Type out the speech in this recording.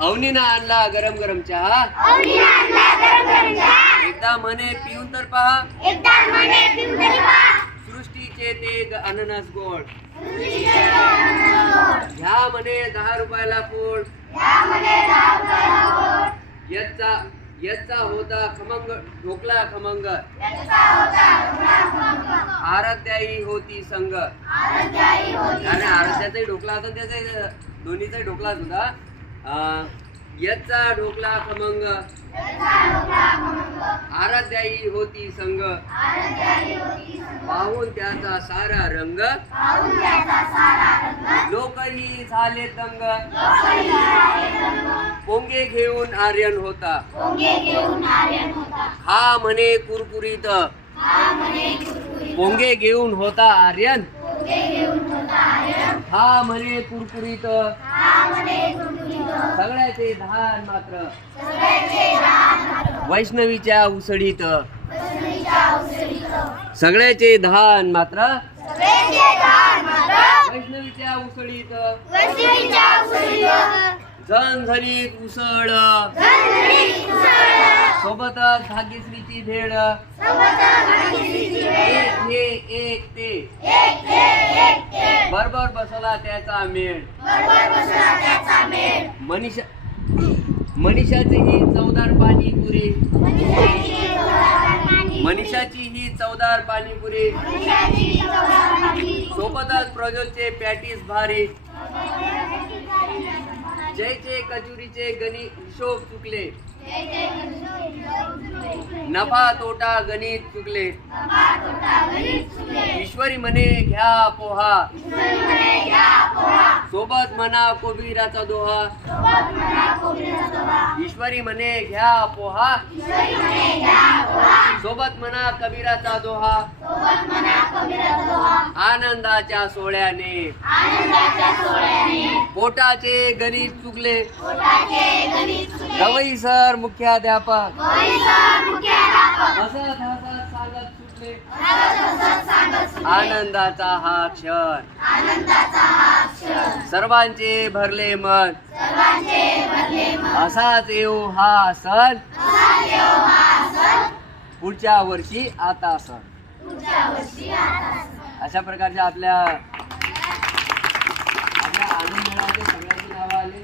अवनीनं आणला गरम गरम चहा, एकदा म्हणे पिऊन तर पहा, सृष्टीचे ते अननस गोड, ह्या म्हणे 10 रुपयाला पोड, यच्चा होता खमंग ढोकला खमंग, आराध्याई होती संग. आणि आराध्याचाही ढोकला होता, त्याचा दोन्हीचा ढोकला होता. यच्चा ढोकला खमंग, आराध्याई होती संग, पाहून त्याचा सारा रंग, लोकही झाले तंग. पोंगे घेऊन आर्यन होता, हा म्हणे कुरकुरीत, पोंगे घेऊन होता आर्यन, हा म्हणे कुरकुरीत. सगळ्याचे धान मात्र वैष्णवीच्या उसळीत, सगळ्याचे धान मात्र वैष्णवीच्या उसळीत. झणझणीत उसळ, सोबतच भाग्यश्रीची भेड, एक हे एक ते, बरोबर बसला त्याचा मेळ. मनीषाची ही चवदार पाणीपुरी, मनीषाची ही चवदार पाणीपुरी, सोबतच प्रज्वलचे पॅटीस भारी, जयचे कचुरीचे गणित हिशोब चुकले, नफा तोटा गणित चुकले. ईश्वरी म्हणे घ्या पोहा, सोबत म्हणा कोबीराचा दोहा, ईश्वरी म्हणे घ्या पोहा, सोबत म्हणा कबीराचा दोहा. आनंदाच्या सोहळ्याने पोटाचे गणित चुकले, गवई सर मुख्याध्यापक हसत हसत सांगत सुटले. आनंदाचा हा क्षण सर्वांचे भरले मन, असाच येऊ हा सण पुढच्या वर्षी आता सण. अशा प्रकारच्या आपल्या आनंद मेळाव्याचे सगळ्यांची नावं आली.